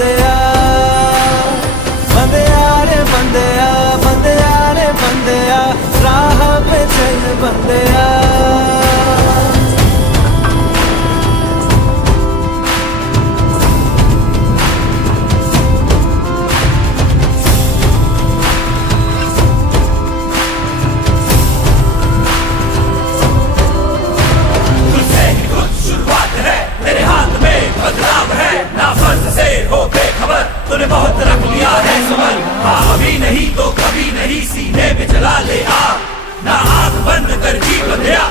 बंदिया बंदिया रे बंदिया बंदिया रे बंदिया राह पे चल बंदिया तूने बहुत रख लिया है सबर, हाँ अभी नहीं तो कभी नहीं, सीने पे चला ले आ, ना आंख बंद कर जी बंदिया।